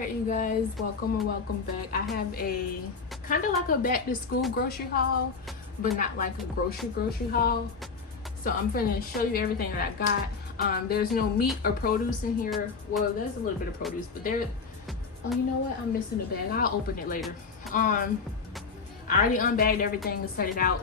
Alright, you guys, welcome and welcome back. I have a kind of like a back to school grocery haul, but not like a grocery haul. So I'm gonna show you everything that I got. There's no meat or produce in here. Well, there's a little bit of produce, but there, oh, you know what, I'm missing a bag. I'll open it later. I already unbagged everything and set it out.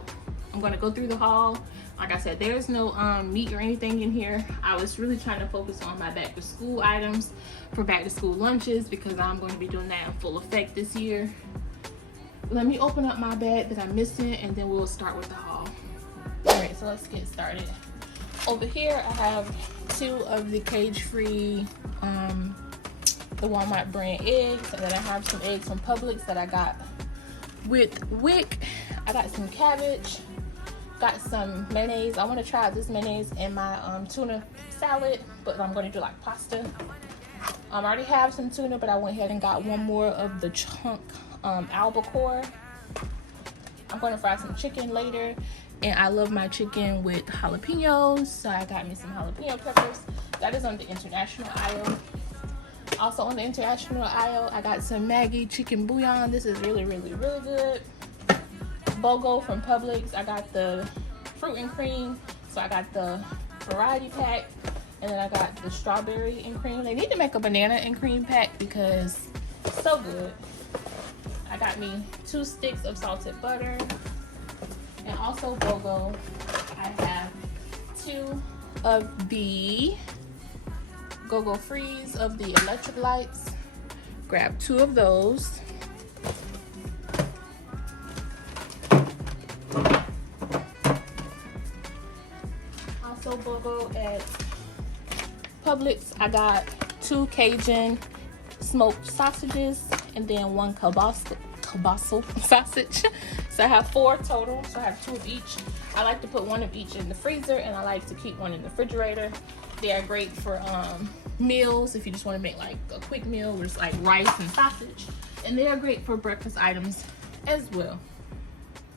I'm gonna go through the haul. Like I said, there's no meat or anything in here. I was really trying to focus on my back to school items for back to school lunches because I'm going to be doing that in full effect this year. Let me open up my bag that I'm missing and then we'll start with the haul. All right, so let's get started. Over here, I have 2 of the cage-free, the Walmart brand eggs, and then I have some eggs from Publix that I got with Wick. I got some cabbage. Got some mayonnaise. I want to try this mayonnaise in my tuna salad, but I'm going to do like pasta. I already have some tuna, but I went ahead and got one more of the chunk albacore. I'm going to fry some chicken later, and I love my chicken with jalapenos, so I got me some jalapeno peppers. That is on the international aisle. Also on the international aisle, I got some Maggie chicken bouillon. This is really good. BOGO from Publix. I got the fruit and cream, so I got the variety pack, and then I got the strawberry and cream. They need to make a banana and cream pack because it's so good. I got me 2 sticks of salted butter, and also BOGO, I have 2 of the Go-Go Freeze of the electric lights. Grab 2 of those. BOGO at Publix, I got 2 Cajun smoked sausages and then 1 kielbasa sausage. So I have 4 total, so I have 2 of each. I like to put 1 of each in the freezer, and I like to keep 1 in the refrigerator. They are great for meals if you just want to make like a quick meal with just like rice and sausage, and they are great for breakfast items as well.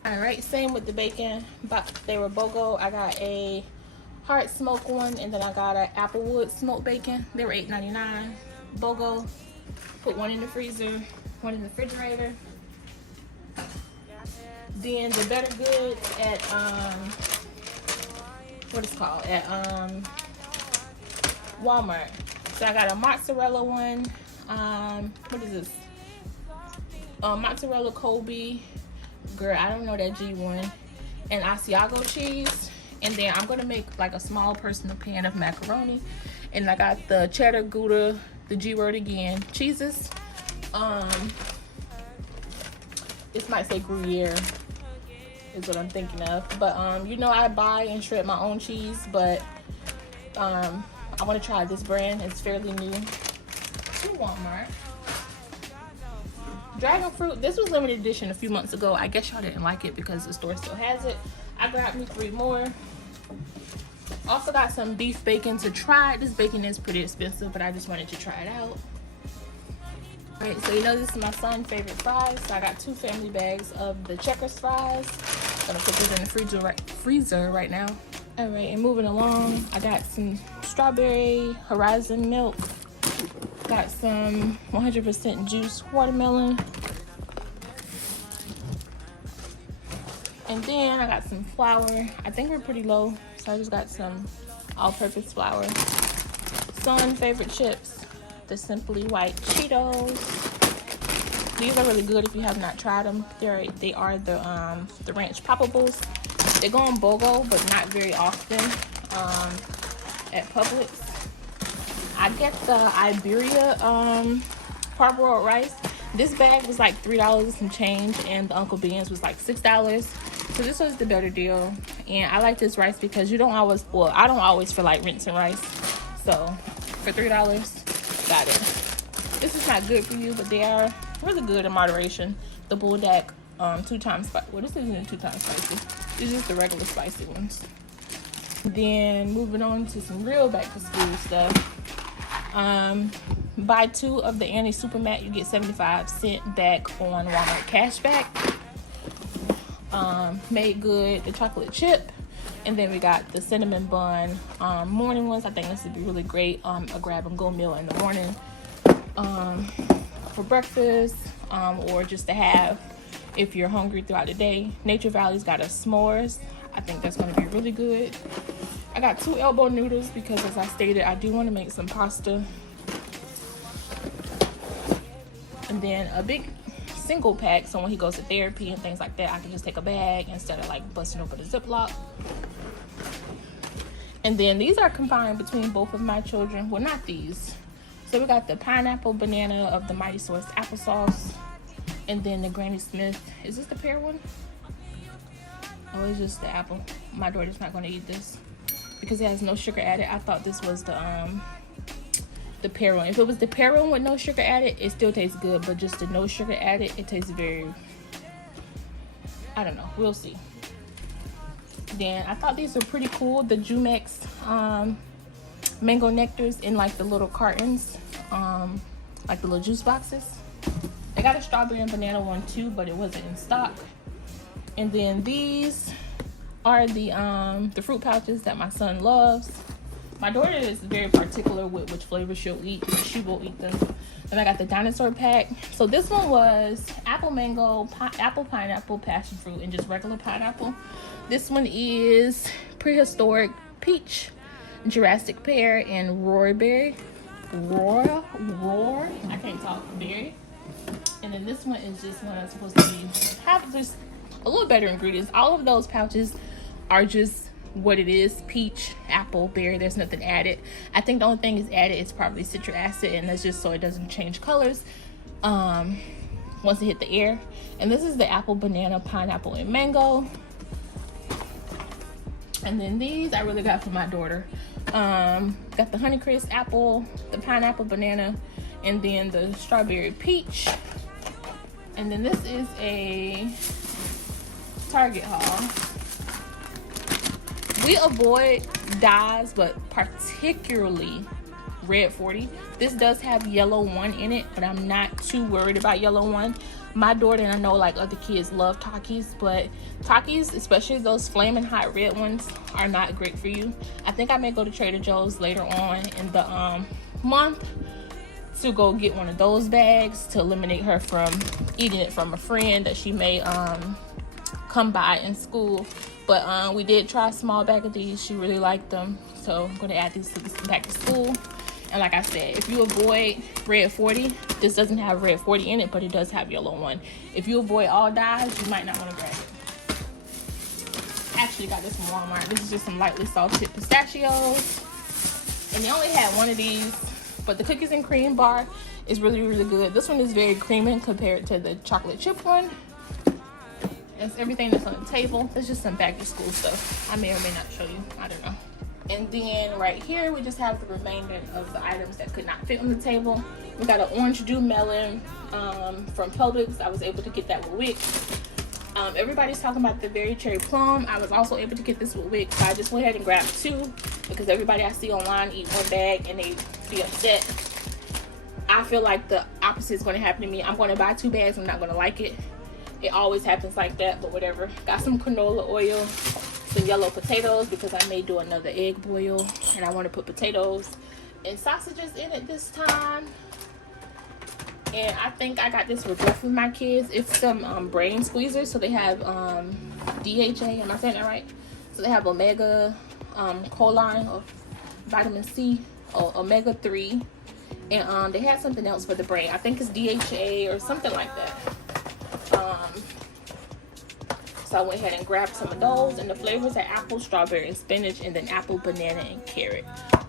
All right, same with the bacon, but they were BOGO. I got a hard smoke one, and then I got an applewood smoked bacon. They were $8.99. BOGO. Put 1 in the freezer, 1 in the refrigerator. Then the Better Goods at what is it called, at Walmart. So I got a mozzarella one. What is this? Mozzarella Colby. Girl, I don't know that G one. And Asiago cheese. And then I'm gonna make like a small personal pan of macaroni. And I got the cheddar, Gouda, the G word again, cheeses. This might say Gruyere is what I'm thinking of. But you know, I buy and shred my own cheese, but I wanna try this brand. It's fairly new to Walmart. Dragon fruit, this was limited edition a few months ago. I guess y'all didn't like it because the store still has it. I grabbed me 3 more. Also got some beef bacon to try. This bacon is pretty expensive, but I just wanted to try it out. All right, so you know this is my son's favorite fries. So I got 2 family bags of the Checkers fries. I'm gonna put this in the freezer right now. All right, and moving along, I got some strawberry Horizon milk. Got some 100% juice watermelon. And then I got some flour. I think we're pretty low, so I just got some all-purpose flour. Son favorite chips, the Simply White Cheetos. These are really good if you have not tried them. They are the ranch poppables. They go on BOGO, but not very often at Publix. I get the Iberia parboiled rice. This bag was like $3 and some change, and the Uncle Ben's was like $6. So this was the better deal. And I like this rice because you don't always, well, I don't always feel like rinsing rice. So for $3, got it. This is not good for you, but they are really good in moderation. The Bulldog 2 times spicy. Well, this isn't 2 times spicy. This is the regular spicy ones. Then moving on to some real back to school stuff. Buy 2 of the Annie Super Mat, you get 75% back on Walmart cashback. Made Good, the chocolate chip, and then we got the cinnamon bun morning ones. I think this would be really great, a grab and go meal in the morning. for breakfast, or just to have if you're hungry throughout the day. Nature Valley's got a s'mores. I think that's going to be really good. I got 2 elbow noodles because, as I stated, I do want to make some pasta. And then a big single pack, so when he goes to therapy and things like that, I can just take a bag instead of like busting open a Ziploc. And then these are combined between both of my children. Well, not these. So we got the pineapple banana of the Mighty Source applesauce, and then the Granny Smith. Is this the pear one? Oh, it's just the apple. My daughter's not going to eat this because it has no sugar added. I thought this was the pear one. If it was the pear one with no sugar added, it still tastes good, but just the no sugar added, it tastes very, I don't know, we'll see. Then I thought these were pretty cool, the Jumex mango nectars in like the little cartons, like the little juice boxes. I got a strawberry and banana one too, but it wasn't in stock. And then these are the fruit pouches that my son loves. My daughter is very particular with which flavors she'll eat. She will eat them. And I got the dinosaur pack. So this one was apple mango, apple pineapple, passion fruit, and just regular pineapple. This one is prehistoric peach, Jurassic pear, and roar berry. Roar, I can't talk, berry. And then this one is just one that's supposed to have just a little better ingredients. All of those pouches are just what it is: peach, apple, berry. There's nothing added. I think the only thing is added is probably citric acid, and that's just so it doesn't change colors once it hit the air. And this is the apple, banana, pineapple, and mango. And then these I really got for my daughter. Got the Honeycrisp apple, the pineapple, banana, and then the strawberry peach. And then this is a Target haul. We avoid dyes, but particularly red 40. This does have yellow 1 in it, but I'm not too worried about yellow 1. My daughter, and I know like other kids, love Takis, but Takis, especially those flaming hot red ones, are not great for you. I think I may go to Trader Joe's later on in the month to go get one of those bags to eliminate her from eating it from a friend that she may come by in school. But we did try a small bag of these. She really liked them, so I'm going to add these back to school. And like I said, if you avoid red 40, this doesn't have red 40 in it, but it does have yellow 1. If you avoid all dyes, you might not want to grab it. Actually got this from Walmart. This is just some lightly salted pistachios, and they only had one of these. But the cookies and cream bar is really, really good. This one is very creamy compared to the chocolate chip one. That's everything that's on the table. It's just some back to school stuff. I may or may not show you. I don't know. And then right here, we just have the remainder of the items that could not fit on the table. We got an orange dew melon from Publix. I was able to get that with Wick. Everybody's talking about the berry cherry plum. I was also able to get this with Wick, so I just went ahead and grabbed 2 because everybody I see online eat 1 bag and they be upset. I feel like the opposite is going to happen to me. I'm going to buy 2 bags. I'm not going to like it. It always happens like that, but whatever. Got some canola oil, some yellow potatoes because I may do another egg boil, and I want to put potatoes and sausages in it this time. And I think I got this for both of my kids. It's some brain squeezers, so they have DHA. Am I saying that right? So they have omega choline or vitamin C, or omega 3, and they had something else for the brain. I think it's DHA or something like that. So I went ahead and grabbed some of those, and the flavors are apple, strawberry, and spinach, and then apple, banana, and carrot.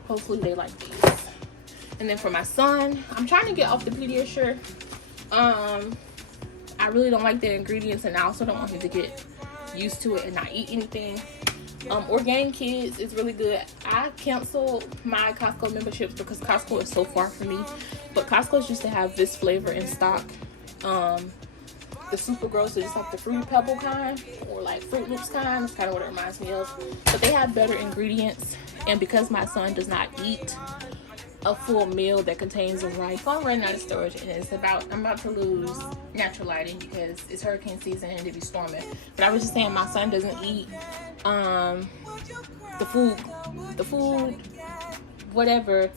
Hopefully they like these. And then for my son, I'm trying to get off the Pediasure. I really don't like their ingredients, and I also don't want him to get used to it and not eat anything. Organic Kids is really good. I canceled my Costco memberships because Costco is so far from me, but Costco used to have this flavor in stock. The super gross, so just like the Fruity Pebble kind, or like Fruit Loops kind. That's kind of what it reminds me of. But they have better ingredients, and because my son does not eat a full meal that contains a rice, so I'm running out of storage, and I'm about to lose natural lighting because it's hurricane season and it be storming. But I was just saying, my son doesn't eat the food, whatever,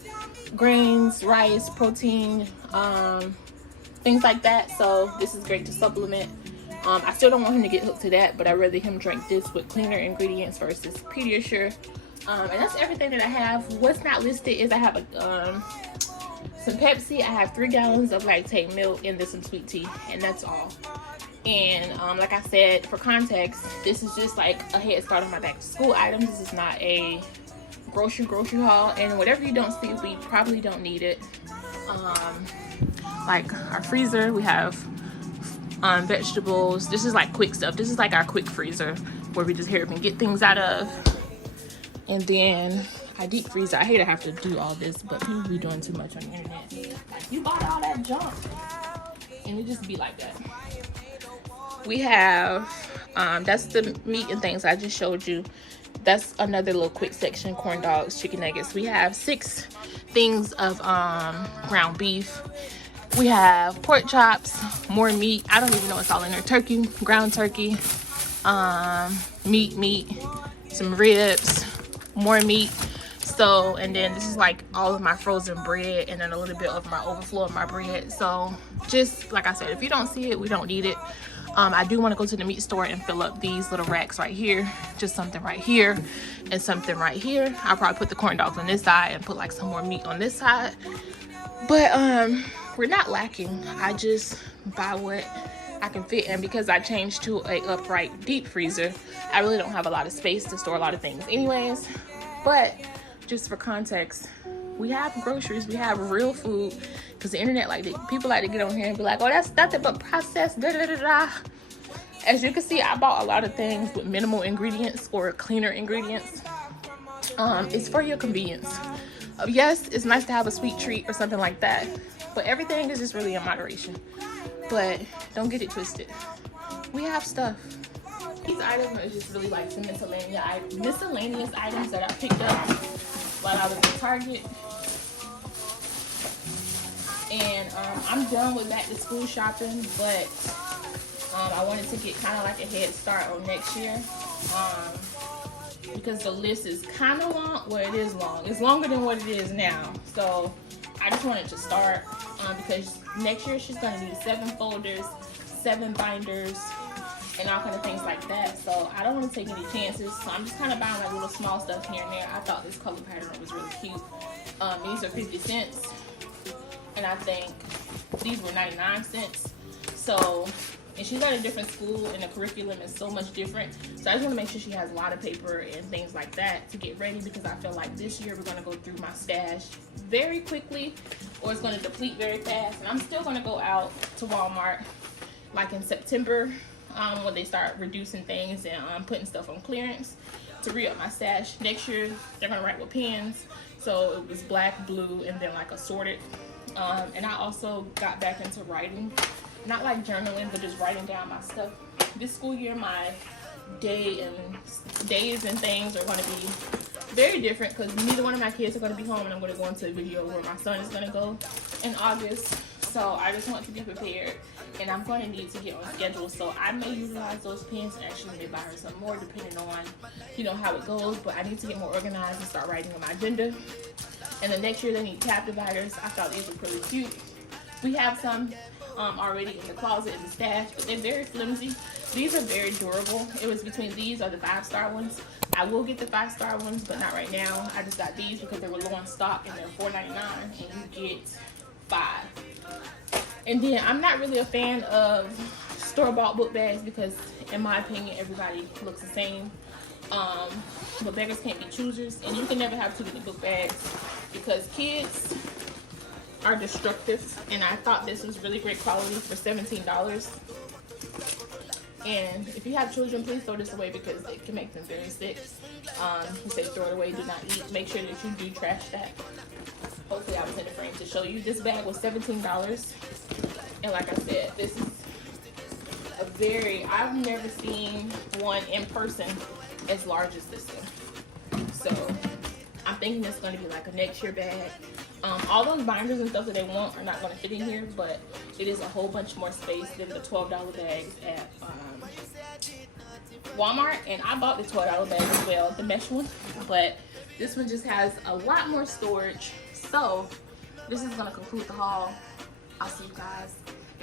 grains, rice, protein, things like that. So this is great to supplement. I still don't want him to get hooked to that, but I'd rather him drink this with cleaner ingredients versus Pediasure. And that's everything that I have. What's not listed is I have some Pepsi. I have 3 gallons of lactate milk, and then some sweet tea, and that's all. And like I said, for context, this is just like a head start on my back to school items. This is not a grocery haul, and whatever you don't see, we probably don't need it. Like our freezer, we have vegetables. This is like quick stuff. This is like our quick freezer where we just hurry up and get things out of. And then I deep freezer. I hate to have to do all this, but people be doing too much on the internet. Like, you bought all that junk, and it just be like that. We have that's the meat and things I just showed you. That's another little quick section. Corn dogs, chicken nuggets. We have 6 things of ground beef. We have pork chops, more meat. I don't even know what's all in there. Turkey, ground turkey, meat, some ribs, more meat. So, and then this is like all of my frozen bread, and then a little bit of my overflow of my bread. So just like I said, if you don't see it, we don't need it. I do want to go to the meat store and fill up these little racks right here. Just something right here and something right here. I'll probably put the corn dogs on this side and put like some more meat on this side. But we're not lacking. I just buy what I can fit, and because I changed to a upright deep freezer, I really don't have a lot of space to store a lot of things anyways. But just for context, we have groceries, we have real food, because the internet, like, people like to get on here and be like, oh, that's nothing but processed, da da da da. As you can see, I bought a lot of things with minimal ingredients or cleaner ingredients. It's for your convenience. Yes, it's nice to have a sweet treat or something like that, but everything is just really in moderation. But don't get it twisted. We have stuff. These items are just really like some miscellaneous items that I picked up while I was at Target. And I'm done with back to school shopping, but I wanted to get kind of like a head start on next year. Because the list is kind of long. Well, it is long. It's longer than what it is now. So I just wanted to start because next year she's going to need 7 folders, 7 binders, and all kind of things like that. So I don't want to take any chances. So I'm just kind of buying like little small stuff here and there. I thought this color pattern was really cute. These are 50 cents. And I think these were 99 cents. So, and she's at a different school and the curriculum is so much different. So I just want to make sure she has a lot of paper and things like that to get ready, because I feel like this year we're going to go through my stash very quickly, or it's going to deplete very fast. And I'm still going to go out to Walmart like in September when they start reducing things and putting stuff on clearance to re-up my stash. Next year they're going to write with pens. So it was black, blue, and then like assorted. And I also got back into writing. Not like journaling, but just writing down my stuff. This school year, my days and things are going to be very different, because neither one of my kids are going to be home, and I'm going to go into a video where my son is going to go in August. So I just want to be prepared, and I'm going to need to get on schedule. So I may utilize those pens and actually may buy her some more, depending on, you know, how it goes. But I need to get more organized and start writing on my agenda. And the next year they need tab dividers. I thought these were pretty cute. We have some already in the closet in the stash, but they're very flimsy. These are very durable. It was between these or the 5-star ones. I will get the 5-star ones, but not right now. I just got these because they were low on stock, and they're $4.99, and you get 5. And then I'm not really a fan of store-bought book bags because, in my opinion, everybody looks the same. But beggars can't be choosers, and you can never have too many book bags because kids are destructive. And I thought this was really great quality for $17. And if you have children, please throw this away because it can make them very sick. You say throw it away, do not eat. Make sure that you do trash that. Hopefully I was in the frame to show you. This bag was $17. And like I said, this is a very, I've never seen one in person as large as this one. So I'm thinking it's going to be like a next year bag. All those binders and stuff that they want are not going to fit in here, but it is a whole bunch more space than the $12 bags at Walmart. And I bought the $12 bag as well, the mesh one, but this one just has a lot more storage. So this is going to conclude the haul. I'll see you guys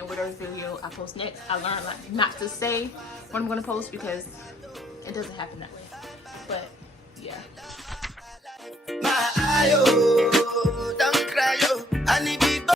and whatever video I post next. I learned like not to say what I'm gonna post because it doesn't happen that way. But yeah.